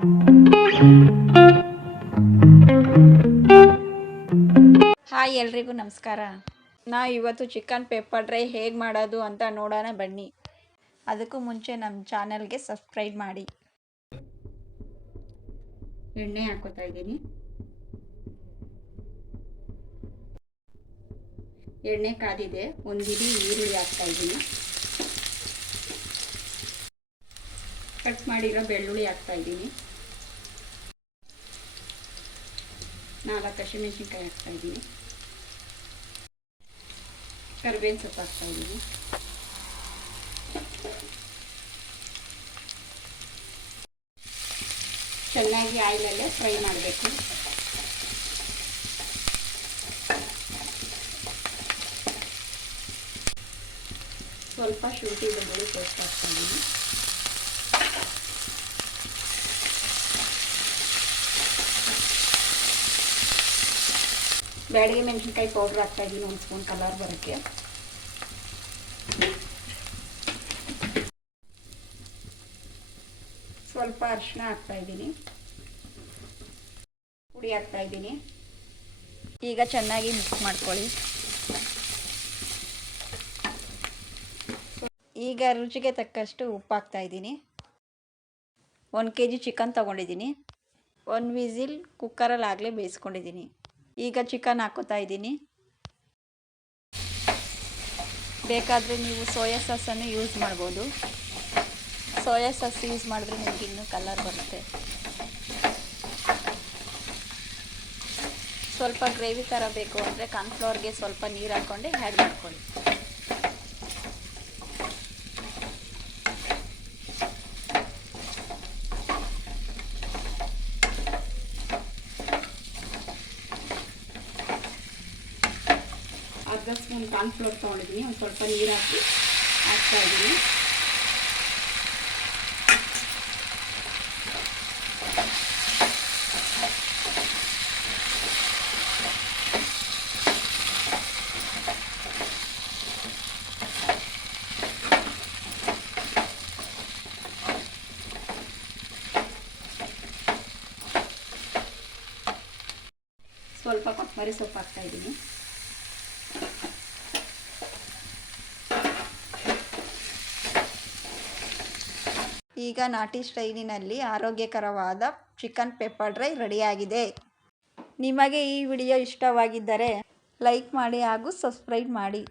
Hi ಎಲ್ರಿಗೂ ನಮಸ್ಕಾರ. ಇವತ್ತು ಚಿಕನ್ ಪೆಪ್ಪರ್ ಡ್ರೈ ಹೇಗೆ ಮಾಡೋದು ಅಂತ ನೋಡೋಣ ಬನ್ನಿ. ಅದಕ್ಕೂ ಮುಂಚೆ ನಮ್ಮ ಚಾನಲ್ಗೆ ಸಬ್ಸ್ಕ್ರೈಬ್ ಮಾಡಿ. ಎಣ್ಣೆ ಹಾಕೋತಾ ಇದ್ದೀನಿ. ಎಣ್ಣೆ ಕಾದಿದೆ. ಒಂದು ಹಿಡಿ ಈರುಳ್ಳಿ ಹಾಕ್ತಾ ಇದ್ದೀನಿ. ಕಟ್ ಮಾಡಿರೋ ಬೆಳ್ಳುಳ್ಳಿ ಹಾಕ್ತಾ ಇದ್ದೀನಿ. 4 ಹಸಿಮೆಣಸಿನ್ಕಾಯಿ ಹಾಕ್ತಾ ಇದ್ದೀನಿ. ಕರಿಬೇವಿನ ಸೊಪ್ಪು ಹಾಕ್ತಾ ಇದ್ದೀನಿ. ಚೆನ್ನಾಗಿ ಆಯಿಲಲ್ಲೇ ಫ್ರೈ ಮಾಡಬೇಕು. ಸ್ವಲ್ಪ ಶುಂಠಿ ಬೆಳ್ಳುಳ್ಳಿ ಪೇಸ್ಟ್ ಹಾಕ್ತಾ ಇದ್ದೀನಿ. ಬ್ಯಾಡಗಿ ಮೆಣಸಿನ್ಕಾಯಿ ಪೌಡ್ರ್ ಹಾಕ್ತಾ ಇದ್ದೀನಿ, 1 ಸ್ಪೂನ್ ಕಲರ್ ಬರೋಕ್ಕೆ. ಸ್ವಲ್ಪ ಅರಿಶಿನ ಹಾಕ್ತಾ ಇದ್ದೀನಿ. ಪುಡಿ ಹಾಕ್ತಾ ಇದ್ದೀನಿ. ಈಗ ಚೆನ್ನಾಗಿ ಮಿಕ್ಸ್ ಮಾಡ್ಕೊಳ್ಳಿ. ಈಗ ರುಚಿಗೆ ತಕ್ಕಷ್ಟು ಉಪ್ಪು ಹಾಕ್ತಾ ಇದ್ದೀನಿ. 1 kg ಚಿಕನ್ ತೊಗೊಂಡಿದ್ದೀನಿ. 1 ವಿಸಿಲ್ ಕುಕ್ಕರಲ್ಲಿ ಆಗಲೇ ಬೇಯಿಸ್ಕೊಂಡಿದ್ದೀನಿ. ಈಗ ಚಿಕನ್ ಹಾಕೋತಾ ಇದ್ದೀನಿ. ಬೇಕಾದರೆ ನೀವು ಸೋಯಾ ಸಾಸನ್ನು ಯೂಸ್ ಮಾಡ್ಬೋದು. ಸೋಯಾ ಸಾಸ್ ಯೂಸ್ ಮಾಡಿದ್ರೆ ನಿಮಗೆ ಇನ್ನೂ ಕಲರ್ ಬರುತ್ತೆ. ಸ್ವಲ್ಪ ಗ್ರೇವಿ ಥರ ಬೇಕು ಅಂದರೆ ಕಾರ್ನ್ಫ್ಲವರ್ಗೆ ಸ್ವಲ್ಪ ನೀರು ಹಾಕ್ಕೊಂಡು ಆ್ಯಡ್ ಮಾಡ್ಕೊಳ್ಳಿ. ಅರ್ಧ ಸ್ಪೂನ್ ಕಾರ್ನ್ಫ್ಲವರ್ ತೊಗೊಂಡಿದ್ದೀನಿ. ಒಂದು ಸ್ವಲ್ಪ ನೀರು ಹಾಕ್ತಾ ಇದ್ದೀನಿ. ಸ್ವಲ್ಪ ಕೊತ್ತಂಬರಿ ಸೊಪ್ಪು ಹಾಕ್ತಾ ಇದ್ದೀನಿ. ಈಗ ನಾಟಿ ಸ್ಟೈಲಿನಲ್ಲಿ ಆರೋಗ್ಯಕರವಾದ ಚಿಕನ್ ಪೆಪ್ಪರ್ ಡ್ರೈ ರೆಡಿಯಾಗಿದೆ. ನಿಮಗೆ ಈ ವಿಡಿಯೋ ಇಷ್ಟವಾಗಿದ್ದರೆ ಲೈಕ್ ಮಾಡಿ ಹಾಗೂ ಸಬ್ಸ್ಕ್ರೈಬ್ ಮಾಡಿ.